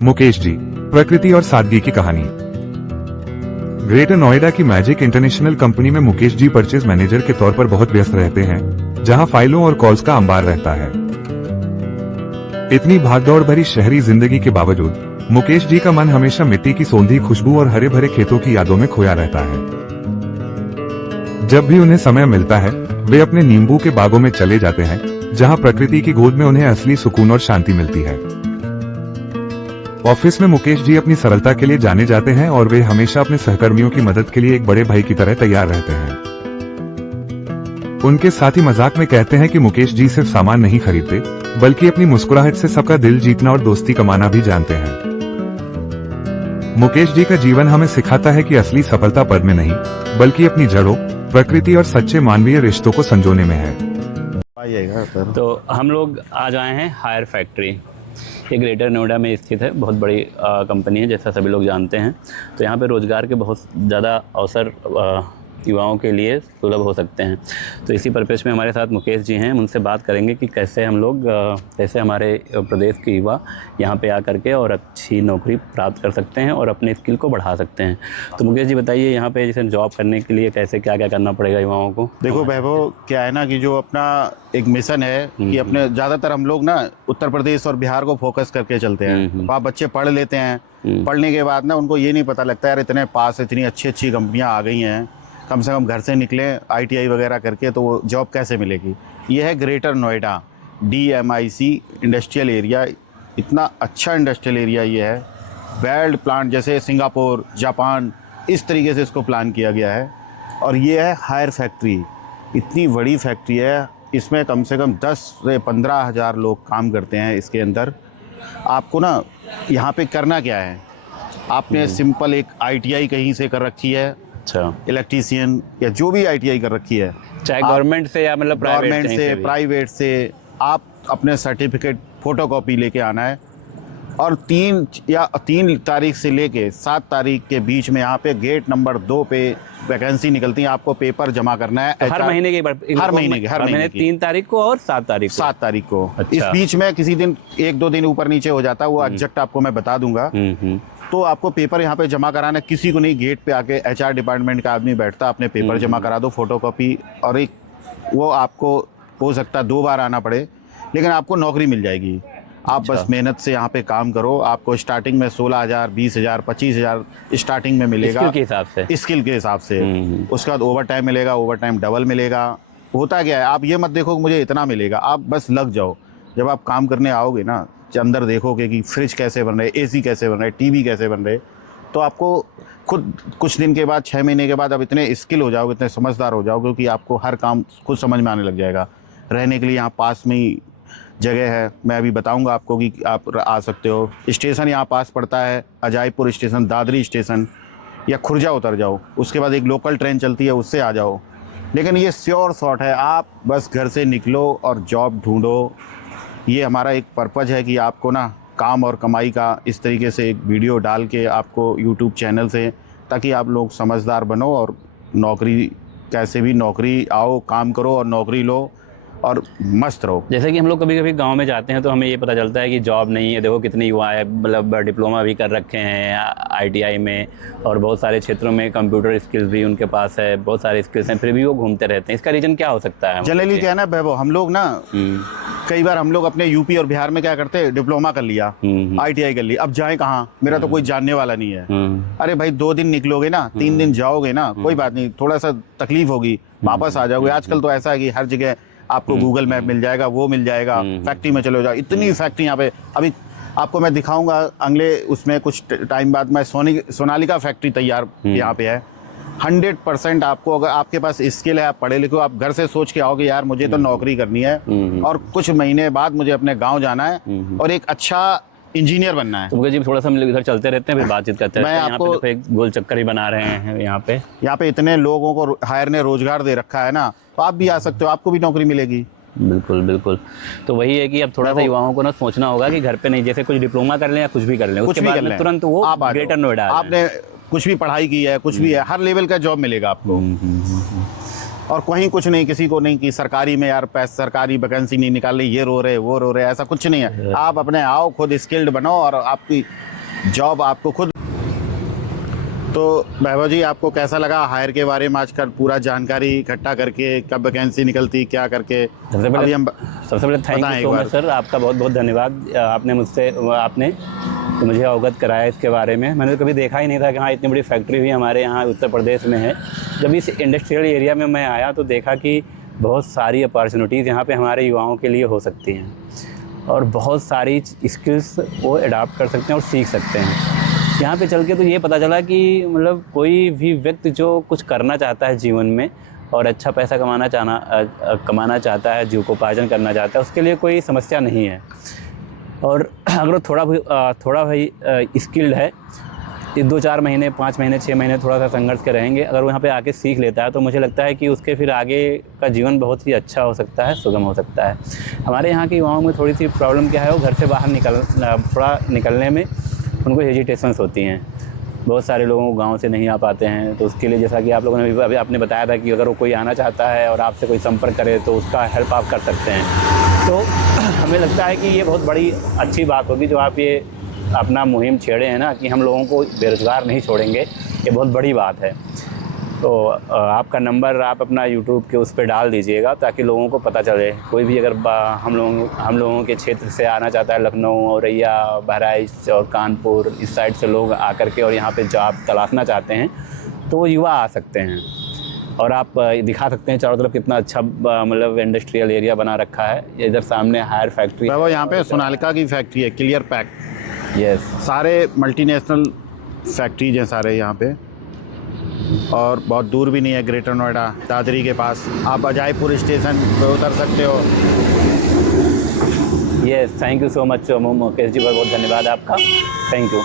मुकेश जी, प्रकृति और सादगी की कहानी। ग्रेटर नोएडा की मैजिक इंटरनेशनल कंपनी में मुकेश जी परचेज मैनेजर के तौर पर बहुत व्यस्त रहते हैं, जहां फाइलों और कॉल्स का अंबार रहता है। इतनी भागदौड़ भरी शहरी जिंदगी के बावजूद मुकेश जी का मन हमेशा मिट्टी की सौंधी खुशबू और हरे भरे खेतों की यादों में खोया रहता है। जब भी उन्हें समय मिलता है, वे अपने नींबू के बागों में चले जाते हैं, जहां प्रकृति की गोद में उन्हें असली सुकून और शांति मिलती है। ऑफिस में मुकेश जी अपनी सरलता के लिए जाने जाते हैं और वे हमेशा अपने सहकर्मियों की मदद के लिए एक बड़े भाई की तरह तैयार रहते हैं। उनके साथी मजाक में कहते हैं कि मुकेश जी सिर्फ सामान नहीं खरीदते, बल्कि अपनी मुस्कुराहट से सबका दिल जीतना और दोस्ती कमाना भी जानते हैं। मुकेश जी का जीवन हमें सिखाता है कि असली सफलता पद में नहीं, बल्कि अपनी जड़ों, प्रकृति और सच्चे मानवीय रिश्तों को संजोने में है। तो हम लोग आज आए हैं हायर फैक्ट्री। ये ग्रेटर नोएडा में स्थित है, बहुत बड़ी कंपनी है जैसा सभी लोग जानते हैं। तो यहाँ पे रोज़गार के बहुत ज़्यादा अवसर युवाओं के लिए सुलभ हो सकते हैं। तो इसी पर्पस में हमारे साथ मुकेश जी हैं, उनसे बात करेंगे कि कैसे हम लोग कैसे हमारे प्रदेश के युवा यहाँ पे आकर के और अच्छी नौकरी प्राप्त कर सकते हैं और अपने स्किल को बढ़ा सकते हैं। तो मुकेश जी बताइए, यहाँ पे जैसे जॉब करने के लिए कैसे क्या क्या करना पड़ेगा युवाओं को? देखो वैभव, क्या है ना कि जो अपना एक मिशन है कि अपने ज़्यादातर हम लोग ना उत्तर प्रदेश और बिहार को फोकस करके चलते हैं। वहाँ बच्चे पढ़ लेते हैं, पढ़ने के बाद ना उनको ये नहीं पता लगता यार इतने पास इतनी अच्छी अच्छी कंपनियाँ आ गई हैं, कम से कम घर से निकलें ITI वगैरह करके तो वो जॉब कैसे मिलेगी। ये है greater Noida DMIC industrial area. इतना अच्छा इंडस्ट्रियल एरिया ये है, वर्ल्ड प्लांट जैसे सिंगापुर, जापान, इस तरीके से इसको प्लान किया गया है। और ये है हायर फैक्ट्री, इतनी बड़ी फैक्ट्री है, इसमें कम से कम 10 से 15 हज़ार लोग काम करते हैं इसके अंदर। आपको ना यहाँ पे करना क्या है, आपने सिंपल एक ITI कहीं से कर रखी है, अच्छा, इलेक्ट्रीशियन या जो भी ITI कर रखी है, चाहे गवर्नमेंट से या मतलब गवर्नमेंट से प्राइवेट से, आप अपने सर्टिफिकेट फोटोकॉपी लेके आना है। और 3 तारीख से लेके 7 तारीख के बीच में यहाँ पे गेट नंबर 2 पे वैकेंसी निकलती है। आपको पेपर जमा करना है। तो हर महीने की हर महीने की 3 तारीख को और 7 तारीख को। 7 तारीख को। अच्छा। इस बीच में किसी दिन 1-2 दिन ऊपर नीचे हो जाता है, वो एग्जैक्ट आपको मैं बता दूंगा। तो आपको पेपर यहाँ पे जमा कराना है, किसी को नहीं, गेट पे आके HR डिपार्टमेंट का आदमी बैठता, अपने पेपर जमा करा दो, फोटोकॉपी, और एक वो आपको हो सकता है 2 बार आना पड़े, लेकिन आपको नौकरी मिल जाएगी। आप बस मेहनत से यहाँ पे काम करो। आपको स्टार्टिंग में 16,000, 20,000, 25,000 स्टार्टिंग में मिलेगा, स्किल के हिसाब से। स्किल के हिसाब से। उसके बाद ओवर टाइम मिलेगा, ओवर टाइम डबल मिलेगा। होता क्या है, आप ये मत देखो कि मुझे इतना मिलेगा, आप बस लग जाओ। जब आप काम करने आओगे ना, अंदर देखोगे कि फ्रिज कैसे बन रहे, AC कैसे बन रहे, TV कैसे बन रहे, तो आपको खुद कुछ दिन के बाद, 6 महीने के बाद आप इतने स्किल हो जाओगे, इतने समझदार हो जाओगे कि आपको हर काम खुद समझ में आने लग जाएगा। रहने के लिए यहाँ पास में ही जगह है, मैं अभी बताऊंगा आपको कि आप आ सकते हो। स्टेशन यहाँ पास पड़ता है, अजायपुर स्टेशन, दादरी स्टेशन, या खुर्जा उतर जाओ, उसके बाद एक लोकल ट्रेन चलती है, उससे आ जाओ। लेकिन ये श्योर शॉट है, आप बस घर से निकलो और जॉब ढूंढो। ये हमारा एक पर्पज़ है कि आपको ना काम और कमाई का इस तरीके से एक वीडियो डाल के आपको YouTube चैनल से, ताकि आप लोग समझदार बनो और नौकरी, कैसे भी नौकरी आओ, काम करो और नौकरी लो और मस्त रहो। जैसे कि हम लोग कभी कभी गांव में जाते हैं तो हमें ये पता चलता है कि जॉब नहीं है। देखो कितने युवा है, मतलब डिप्लोमा भी कर रखे हैं ITI में, और बहुत सारे क्षेत्रों में कंप्यूटर स्किल्स भी उनके पास है, बहुत सारे स्किल्स हैं, फिर भी वो घूमते रहते हैं। इसका रीज़न क्या हो सकता है? जनरली क्या है ना वैभव, हम लोग ना कई बार हम लोग अपने UP और बिहार में क्या करते हैं, डिप्लोमा कर लिया, ITI कर लिया, अब जाए कहाँ, मेरा तो कोई जानने वाला नहीं है। अरे भाई 2 दिन निकलोगे ना, 3 दिन जाओगे ना, कोई बात नहीं, थोड़ा सा तकलीफ होगी, वापस आ जाओगे। आजकल तो ऐसा है कि हर जगह आपको गूगल मैप मिल जाएगा, वो मिल जाएगा, फैक्ट्री में चले जाओ। इतनी फैक्ट्री यहाँ पे, अभी आपको मैं दिखाऊंगा अगले उसमें कुछ टाइम बाद। मैं सोनालिका फैक्ट्री तैयार यहाँ पे है। 100% आपको, अगर आपके पास स्किल है, आप पढ़े लिखे हो, आप घर से सोच के आओगे यार मुझे तो नौकरी करनी है और कुछ महीने बाद मुझे अपने गाँव जाना है और एक अच्छा इंजीनियर बनना है। तो जी थोड़ा सा हम लोग इधर चलते रहते हैं, फिर बातचीत करते हैं। मैं आपको एक गोल चक्कर ही बना रहे हैं यहाँ पे इतने लोगों को हायर ने रोजगार दे रखा है ना, तो आप भी आ सकते हो, आपको भी नौकरी मिलेगी। बिल्कुल बिल्कुल। तो वही है कि अब थोड़ा सा युवाओं को ना सोचना होगा कि घर पे नहीं, जैसे कुछ डिप्लोमा कर लें या कुछ भी कर लें, उसके बाद तुरंत वो ग्रेटर नोएडा, आपने कुछ भी पढ़ाई की है, कुछ भी है, हर लेवल का जॉब मिलेगा आपको। और कहीं कुछ नहीं, किसी को नहीं कि सरकारी में यार पैसा सरकारी वैकेंसी नहीं निकाल रही, ये रो रहे वो रो रहे, ऐसा कुछ नहीं है। आप अपने आओ, खुद स्किल्ड बनो और आपकी जॉब आपको खुद। तो वैभव जी, आपको कैसा लगा हायर के बारे में आजकल पूरा जानकारी इकट्ठा करके, कब वैकेंसी निकलती क्या करके? सबसे पहले thank you so much sir, आपका बहुत बहुत धन्यवाद। आपने मुझे अवगत कराया इसके बारे में। मैंने तो कभी देखा ही नहीं था कि हाँ इतनी बड़ी फैक्ट्री भी हमारे यहाँ उत्तर प्रदेश में है। जब इस इंडस्ट्रियल एरिया में मैं आया तो देखा कि बहुत सारी अपॉर्चुनिटीज़ यहाँ पे हमारे युवाओं के लिए हो सकती हैं और बहुत सारी स्किल्स वो अडॉप्ट कर सकते हैं और सीख सकते हैं। यहाँ पे चल के तो ये पता चला कि मतलब कोई भी व्यक्ति जो कुछ करना चाहता है जीवन में और अच्छा पैसा कमाना चाहता है, जीविकोपार्जन करना चाहता है, उसके लिए कोई समस्या नहीं है। और अगर थोड़ा भाई स्किल्ड है, ये 2-4 महीने 5 महीने 6 महीने थोड़ा सा संघर्ष के रहेंगे, अगर वो यहाँ पे आके सीख लेता है तो मुझे लगता है कि उसके फिर आगे का जीवन बहुत ही अच्छा हो सकता है, सुगम हो सकता है। हमारे यहाँ के युवाओं में थोड़ी सी प्रॉब्लम क्या है, वो घर से बाहर निकलने में उनको हेजिटेशंस होती हैं। बहुत सारे लोगों को गांव से नहीं आ पाते हैं, तो उसके लिए जैसा कि आप लोगों ने अभी आपने बताया था कि अगर वो कोई आना चाहता है और आपसे कोई संपर्क करे तो उसका हेल्प आप कर सकते हैं। तो हमें लगता है कि ये बहुत बड़ी अच्छी बात होगी जो आप ये अपना मुहिम छेड़े हैं ना, कि हम लोगों को बेरोज़गार नहीं छोड़ेंगे, ये बहुत बड़ी बात है। तो आपका नंबर आप अपना यूट्यूब के उस पर डाल दीजिएगा ताकि लोगों को पता चले। कोई भी अगर हम लोगों के क्षेत्र से आना चाहता है, लखनऊ, औरैया, बहराइच और कानपुर, इस साइड से लोग आकर के और यहाँ पे जॉब तलाशना चाहते हैं तो वो युवा आ सकते हैं। और आप दिखा सकते हैं चारों तरफ कितना अच्छा मतलब इंडस्ट्रियल एरिया बना रखा है। इधर सामने हायर फैक्ट्री है, वो यहाँ पे सोनालिका की फैक्ट्री है, क्लियर पैक। यस, सारे मल्टीनेशनल फैक्ट्रीज हैं सारे यहाँ पे, और बहुत दूर भी नहीं है। ग्रेटर नोएडा दादरी के पास, आप अजायपुर स्टेशन पे उतर सकते हो। Yes, thank you so much Mukesh ji, बहुत बहुत धन्यवाद आपका, थैंक यू।